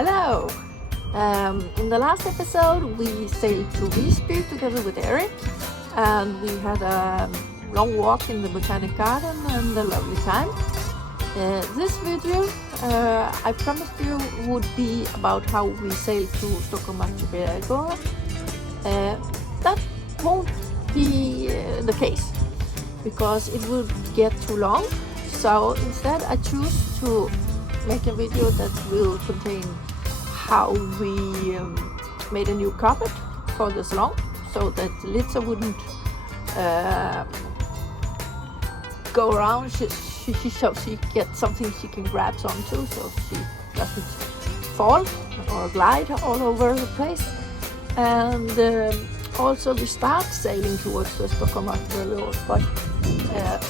Hello! In the last episode we sailed to Visby together with Eric and we had a long walk in the Botanic Garden and a lovely time. This video I promised you would be about how we sailed to Stockholm Archipelago. That won't be the case because it would get too long, so instead I choose to make a video that will contain how we made a new carpet for the salon so that Litsa wouldn't go around, so she gets something she can grab onto so she doesn't fall or glide all over the place. And also we start sailing towards the Stockholm Archipelago, but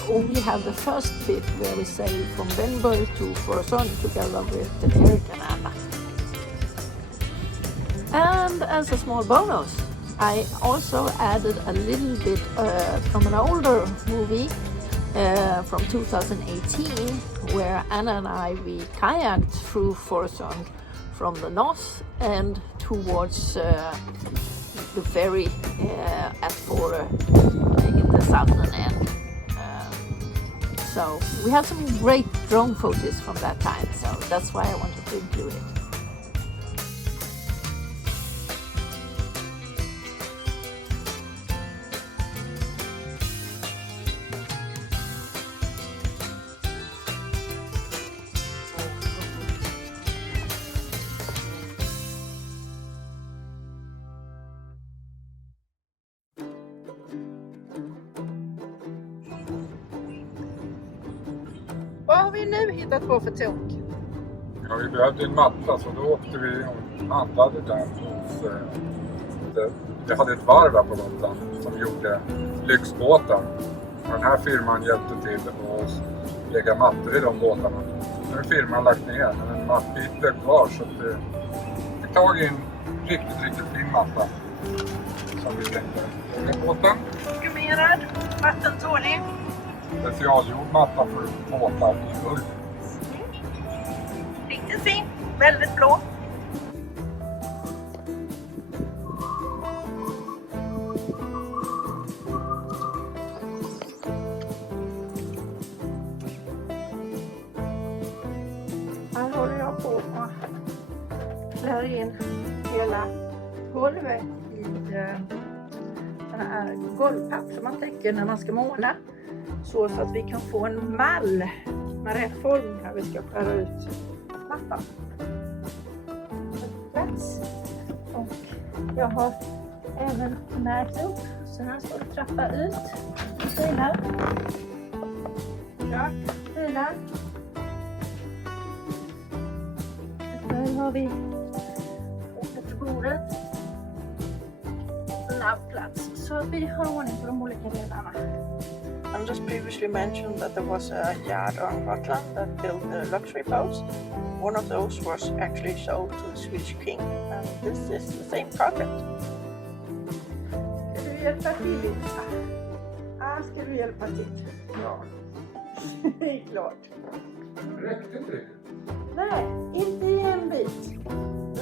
only have the first bit where we sail from Benberg to Fårösund together with Eric and Anna. And as a small bonus, I also added a little bit from an older movie from 2018 where Anna and I we kayaked through Fårösund from the north end towards the ferry at Fårö in the southern end. So we have some great drone photos from that time, so that's why I wanted to include it. Vad har vi nu hittat på för tok? Ja, vi behövde en matta så då åkte vi och handlade där hos... Det hade ett varv där på Gotland som gjorde lyxbåtar. Och den här firman hjälpte till att lägga mattor i de båtarna. Nu har firman lagt ner, men en mattbit blev kvar så att vi fick tag i en riktigt fin matta som vi tänkte lägga båten. Gummerad, vattentålig. Specialgjord matta för båtar i ull. Riktigt fin, väldigt blå. Här håller jag på att lära in hela golvet i den här golvpapp som man täcker när man ska måla. Så att vi kan få en mall med rätt form när vi ska skära ut mattan. Plats. Och jag har även märkt upp. Så här ska det trappa ut. Filar. Ja, filar. Där har vi efter bordet. Plats. Så att vi har ordning på de olika delarna. Anders previously mentioned that there was a yard on Gotland that built luxury boats. One of those was actually sold to the Swedish king, and this is the same project. Ska du hjälpa till lite? Ja, ska du hjälpa till? Ja, Det är klart. det räckte inte riktigt. Nej, inte i en bit.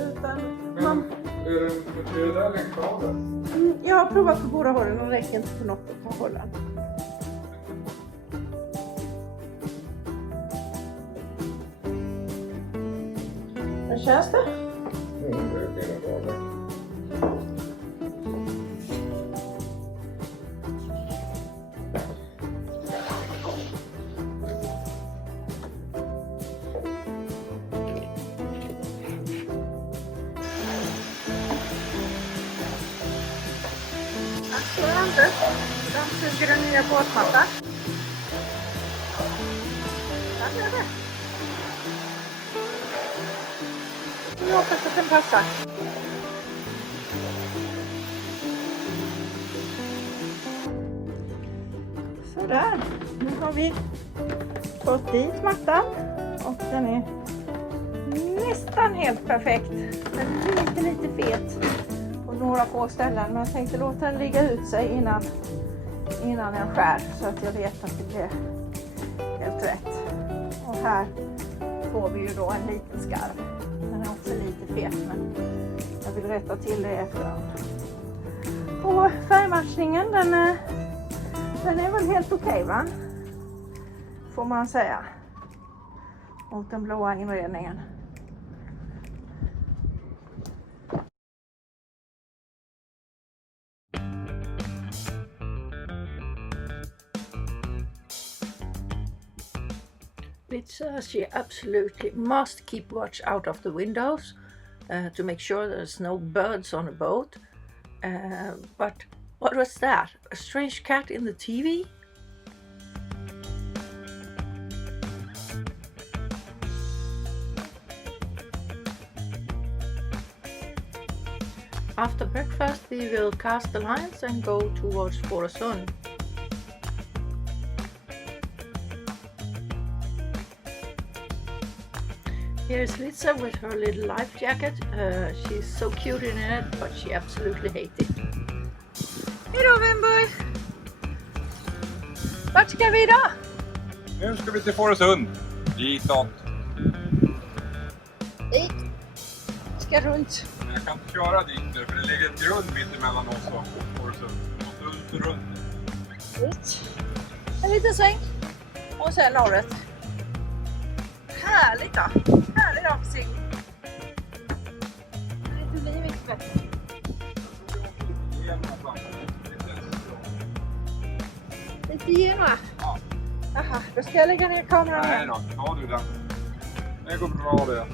Utan man... Är det där längs kabeln? Jag har provat på båda hållen och räcker inte på något av hållen. Hur känns det? Det är fina dagar. De suger den nya båtmattan. Där är det. Jag hoppas att den passar. Sådär. Nu har vi fått dit mattan. Och den är nästan helt perfekt. Den är lite fet på några få ställen. Men jag tänkte låta den ligga ut sig innan jag skär. Så att jag vet att det blir helt rätt. Och här får vi ju då en liten skarv. Den är också lite lite fet, men jag vill rätta till det efterhand. Och färgmatchningen, den är väl helt okej, va? Får man säga. Mot den blåa inredningen. Litsa, she absolutely must keep watch out of the windows to make sure there's no birds on the boat. But what was that? A strange cat in the TV? After breakfast we will cast the lines and go towards Fårösund. Here's Litsa with her little life jacket. She's so cute in it, but she absolutely hates it. Hejdå Wimborg! Vart ska vi idag? Nu ska vi till Fårösund. Ditåt. Dit. Ska runt. Men jag kan inte köra dit nu för det ligger ett grund mitt emellan oss och Fårösund. Jag måste ut och runt. Dit. En liten sväng. Och sen norrut. Härligt då. Härlig dag för sig. Det blir mycket bättre. Lite igenom? Ja. Aha, då ska jag lägga ner kameran. Nej då, ta du den. Det går bra det.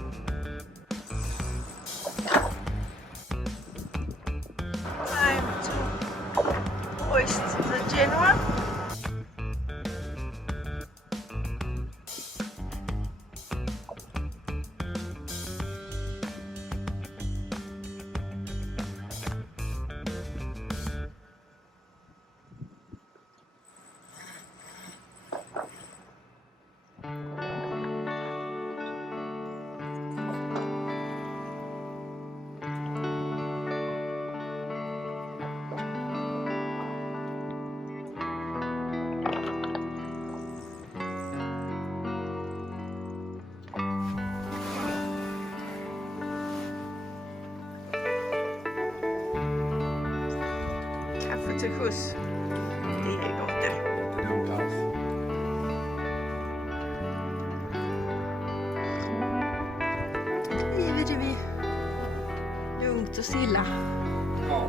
Time to hoist the Genoa. Kaffe till skjuts. Det är gott det. Livet är vi lugnt och stilla. Ja.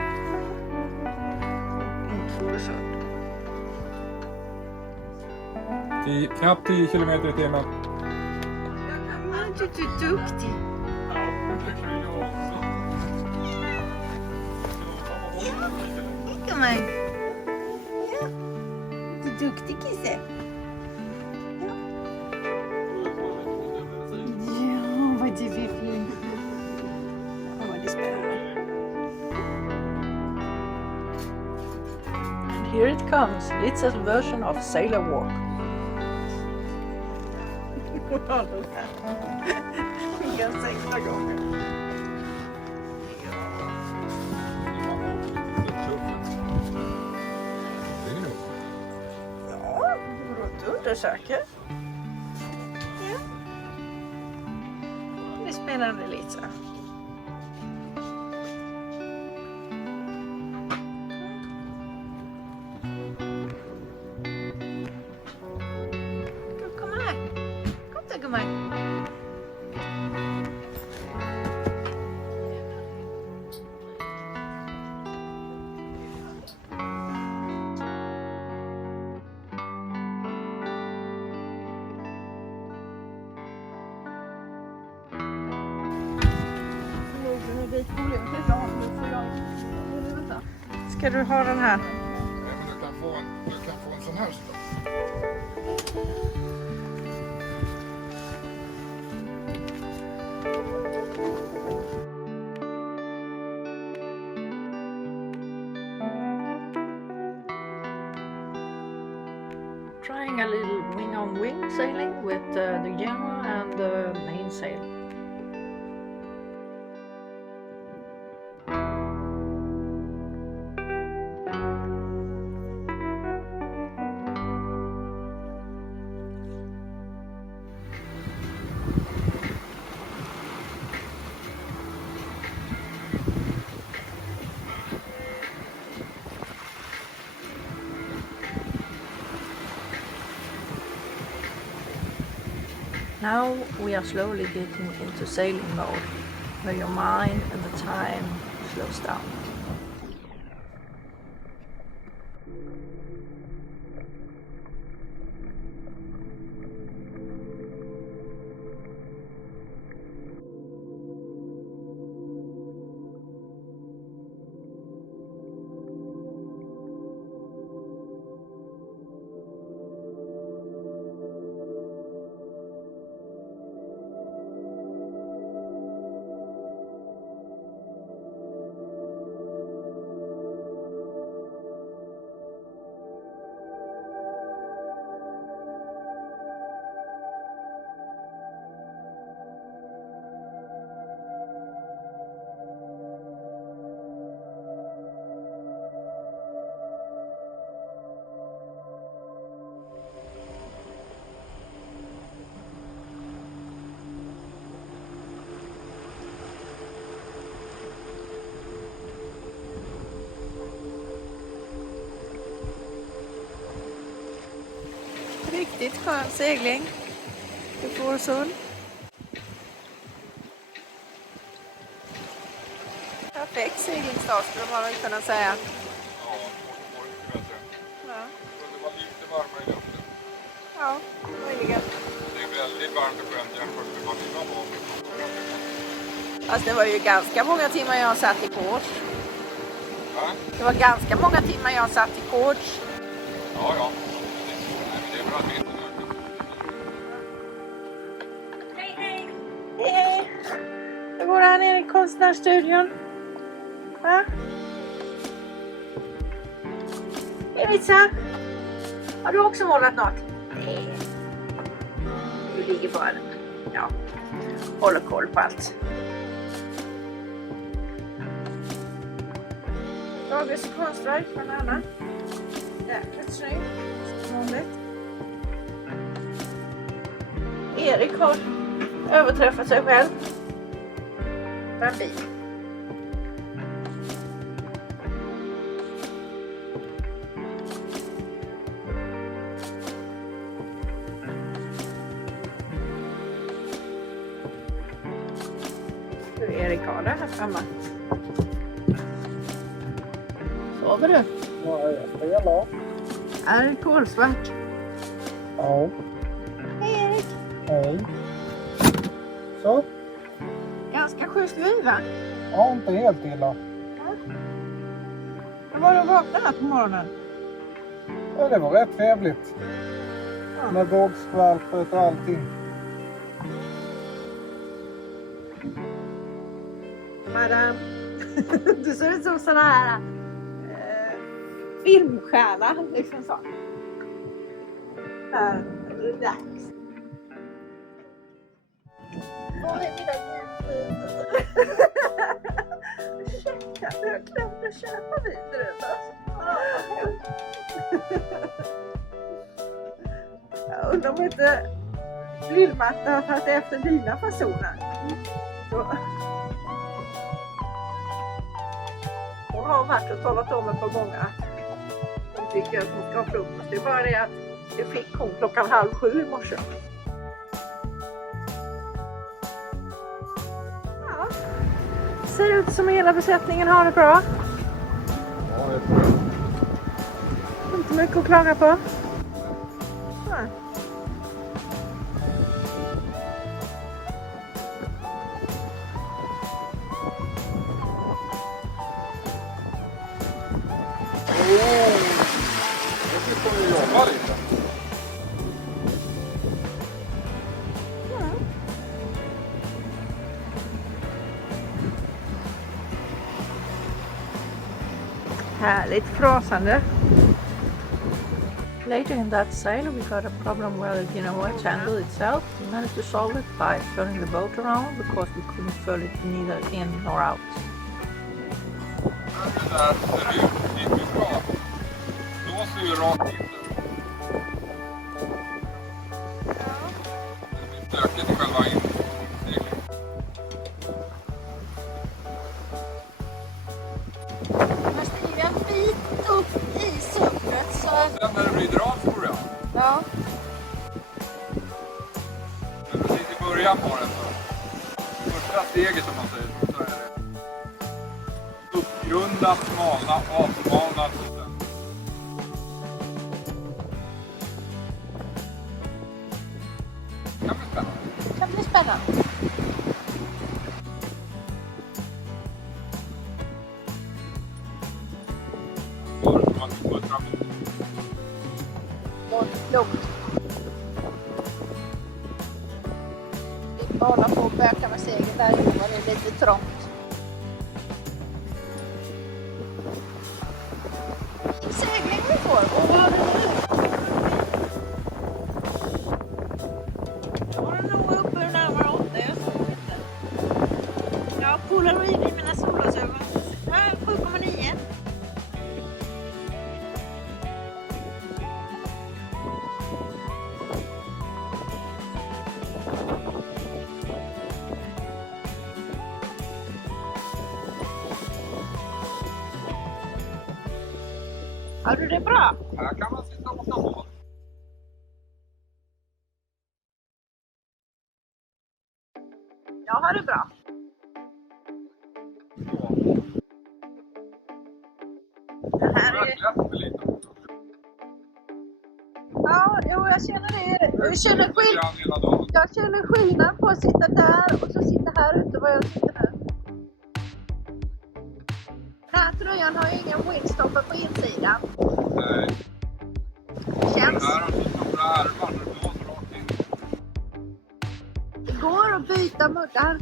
Mot Fårösund. Knappt 10 kilometer i timmen. Men du är duktig. Kom igen. Ja. Du är duktig kisse. Ja, vad du är fin. Ja, vad det är spännande. And here it comes, Litsa's version of Sailor Walk. Jag har 6 gånger. Ja, du undersöker. Ja. Det är spännande Litsa. Kom här. Kom där gumman. Ska du ha den här? Nej, men du kan få en sån här. Trying a little wing-on-wing sailing with the Genoa and the mainsail. Now we are slowly getting into sailing mode, where your mind and the time slows down. Riktigt skön segling i Fårösund. Perfekt seglingsdag skulle man väl kunna säga. Ja, det var inte bättre. Ja, Det var lite varmare i luften. ja, möjligen. Det är väldigt varmt och skönt jämfört med vad vi var. Fast det var ju ganska många timmar jag satt i kors. Va? Det var ganska många timmar jag satt i kors. Ja, ja. Det är bra att vi inte Hej hej! Hej hej! Hur går det här nere i konstnärsstudion? Va? Hej Lisa! Har du också målat något? Nej. Du ligger bara ja, håller koll på allt. Dagens konstverk från Anna. Jäkligt snyggt. Som vanligt. Erik har överträffat sig själv. En bil. Hur Erik har det här framme. Sover du? Ja, jag spelar. Är det kolsvart? Ja, Hej Erik! hej. Så, Ganska schysst vy va? ja, inte helt illa. Hur var det att vakna här på morgonen? Ja, det var rätt trevligt. Ja. Med vågskvalpet och allting. Madame, du ser ut som sån här filmstjärna, liksom så. Relax. Var är mina vinfröder? Ursäkta, men jag glömde köpa vinfröder. Jag undrar om inte Lill-Matta har tagit efter dina fasoner. Hon har varit och talat om ett par gånger att hon tycker att hon ska ha frukost. Det är bara det att det fick hon 6:30 i morse. Ja. Ser ut som hela besättningen har det bra. Ja, det tror jag. Inte mycket att klaga på. Ja. Nu får vi jobba lite. Härligt frasande. Later in that sail, we got a problem where the Genoa tangled itself. We managed to solve it by turning the boat around because we couldn't furl it neither in nor out. Det där ser ut dit vi ska. Blåser ju rakt in. Det blir stökigt i själva inseglingen. Man stiger en bit upp i sumpet så... Sen när det blir drag tror jag. Ja. Men precis snabbt smalna och avsmalna. Kan bli spännande. Klokt. Vi får hålla på och böka med segel där inne var det är lite trångt. Segling vi får. Och vad har du nu? Jag har nog uppe närmare 8. Jag såg inte. Jag har polaroid i mina solglasögon. 7,9. Har du det bra? Här kan man sitta och åka båt. Jag har det bra. Det här är... Ja, jo, jag känner det. Jag känner skillnad på att sitta där och så sitta här ute var jag sitter nu. Den här tröjan har ju ingen windstopper på insidan. Nej. Känns. Den här har så stora ärmar så det blåser rakt in. Det går att byta muddar.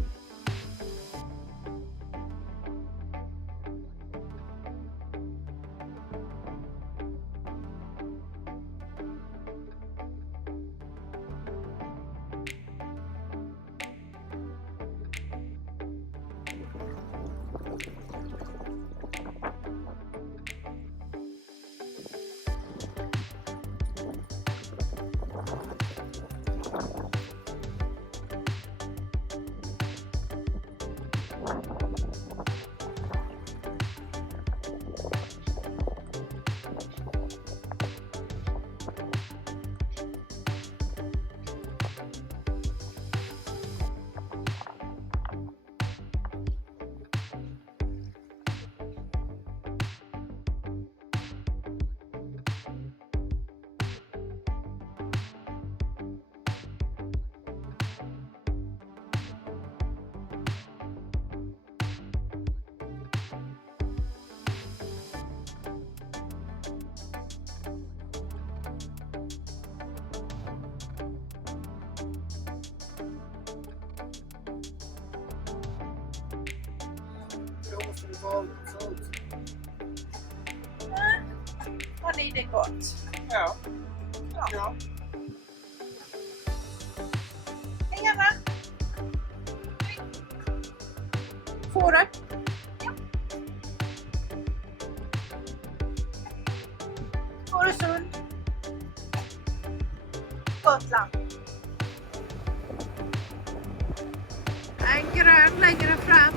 Har ni det gott? Ja. Ja. Hej Anna! Får du? Ja. Fårösund. Gotland. En grön längre fram.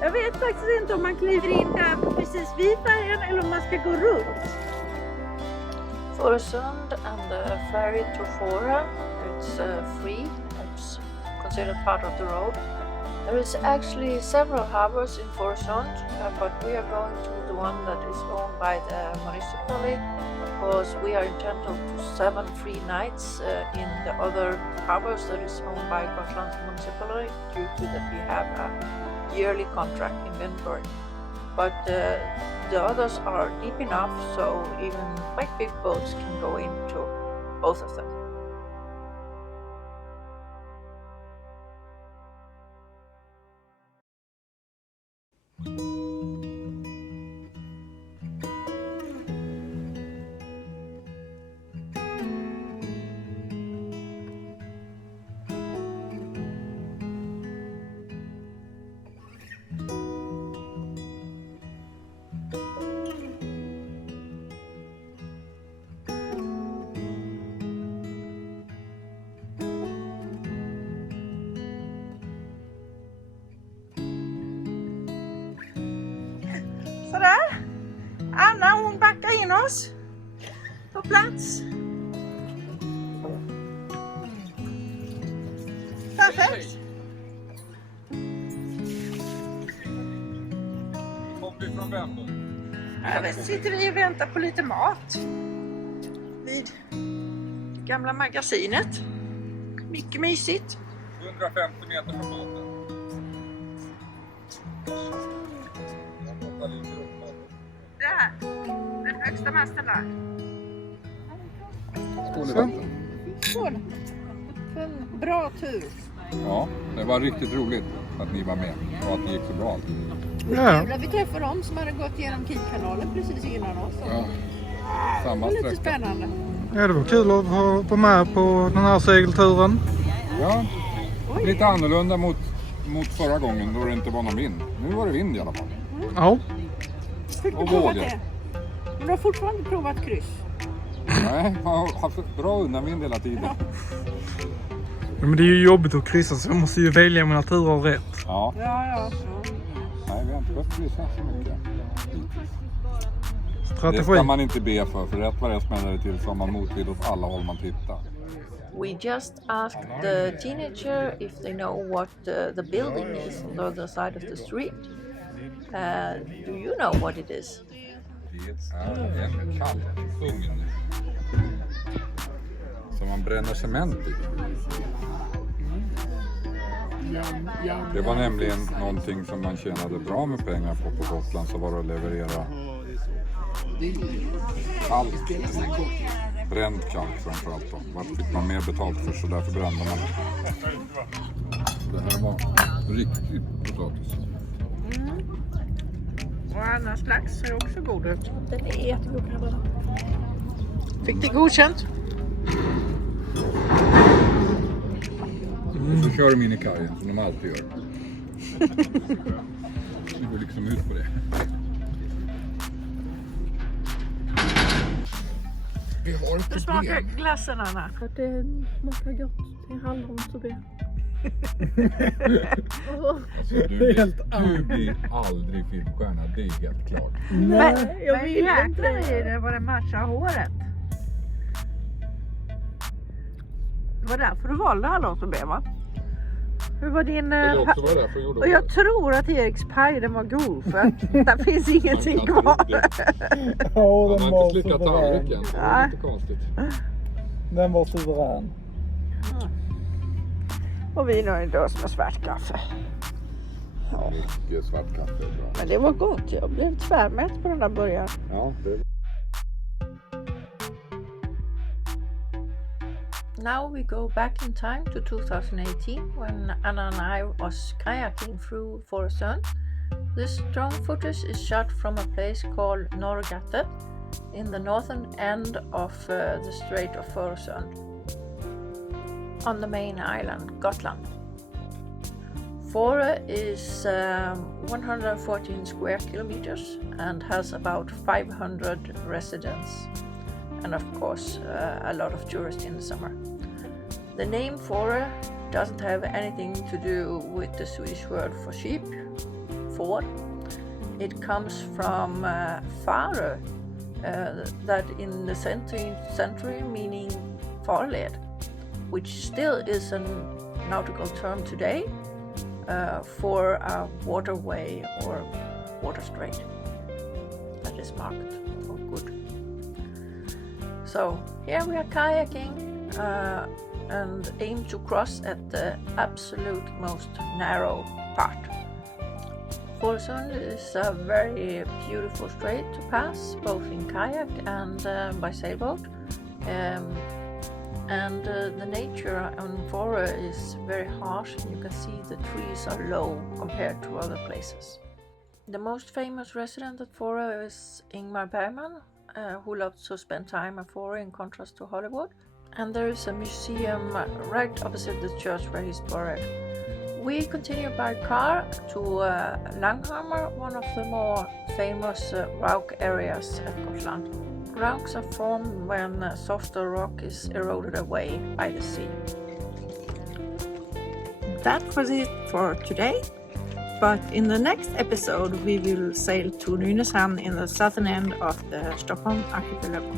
Jag vet faktiskt inte om man kliver in där precis vid färjan eller om man ska gå runt. Fårösund and the ferry to Fårö, it's free, it's considered part of the road. There is actually several harbors in Fårösund, but we are going to the one that is owned by the municipality because we are entitled to 7 free nights in the other harbors that is owned by Gotland municipality due to that we have a yearly contract in Vinberg. But the others are deep enough so even quite big boats can go into both of them. Sådär. Anna hon backar in oss på plats. Perfekt. Kom vi från vem då? Här sitter vi och väntar på lite mat. Vid det gamla magasinet. Mycket mysigt. 150 meter från båten. Där. Den högsta masten där. Skål. För en bra tur. Ja, det var riktigt roligt att ni var med och att det gick så bra. Ja. Kul att vi träffade dem som hade gått genom Kielkanalen precis innan oss. Ja, Det samma var lite sträcka. spännande. Ja, det var kul att vara med på den här segelturen. Ja, lite annorlunda mot förra gången då det inte var någon vind. Nu var det vind i alla fall. Ja. Fick du Och provat vågor. det? Men du har fortfarande provat kryss? Nej, jag har haft bra undanvind hela tiden. Ja, men det är ju jobbigt att kryssa så jag måste ju välja mina turer rätt. Ja, Ja. nej vi har inte behövt kryssa så mycket. Det Strategi. ska man inte be för rätt vad det smäller det till så har man motvind åt alla håll man tittar. We just asked the teenager if they know what the building is on the other side of the street. Do you know what it is? Det är en kalkugn som man bränner cement i. Det var nämligen någonting som man tjänade bra med pengar på Gotland, så var det att leverera kalk. Bränd kalk framförallt då. Vad fick man mer betalt för så därför brände man det. Det här var riktigt potatis. Och Annas lax ser också god ut. Den är jättegod. Fick det godkänt? Och så kör de in i kajen som de alltid gör. Det går liksom ut på det. Vi har ett Hur smakar problem. glassen Anna? Det smakar gott. Det är hallonsorbet. Du blir aldrig filmstjärna, det är helt klart. Men jäklar i det var det matchar håret. Det var därför du valde hallonsorbet va? Hur var din... Det också var därför jag gjorde och jag tror att Eriks paj den var god för att där finns ingenting kvar. Ja, Han har inte slickat tallriken, det är Nej. lite konstigt. Den var suverän. Och vi nöjde oss med svart kaffe. Mycket svart kaffe är bra. Men det var gott, jag blev tvärmätt på den där burgaren. Ja, det Now we go back in time to 2018 when Anna and I was kayaking through Fårösund. This drone footage is shot from a place called Norrgate in the northern end of the Strait of Fårösund on the main island Gotland. Fårö is 114 square kilometers and has about 500 residents and of course a lot of tourists in the summer. The name Fårö doesn't have anything to do with the Swedish word for sheep, får. It comes from farö, that in the 17th century meaning farled, which still is a nautical term today for a waterway or water strait that is marked for good. So here we are kayaking and aim to cross at the absolute most narrow part. Fårösund is a very beautiful strait to pass, both in kayak and by sailboat. The nature on Fårö is very harsh, and you can see the trees are low compared to other places. The most famous resident at Fårö is Ingmar Bergman, who loved to spend time at Fårö in contrast to Hollywood. And there is a museum right opposite the church where he's buried. We continue by car to Langhammer, one of the more famous rock areas at Gotland. Rocks are formed when softer rock is eroded away by the sea. That was it for today. But in the next episode we will sail to Nynäshamn in the southern end of the Stockholm archipelago.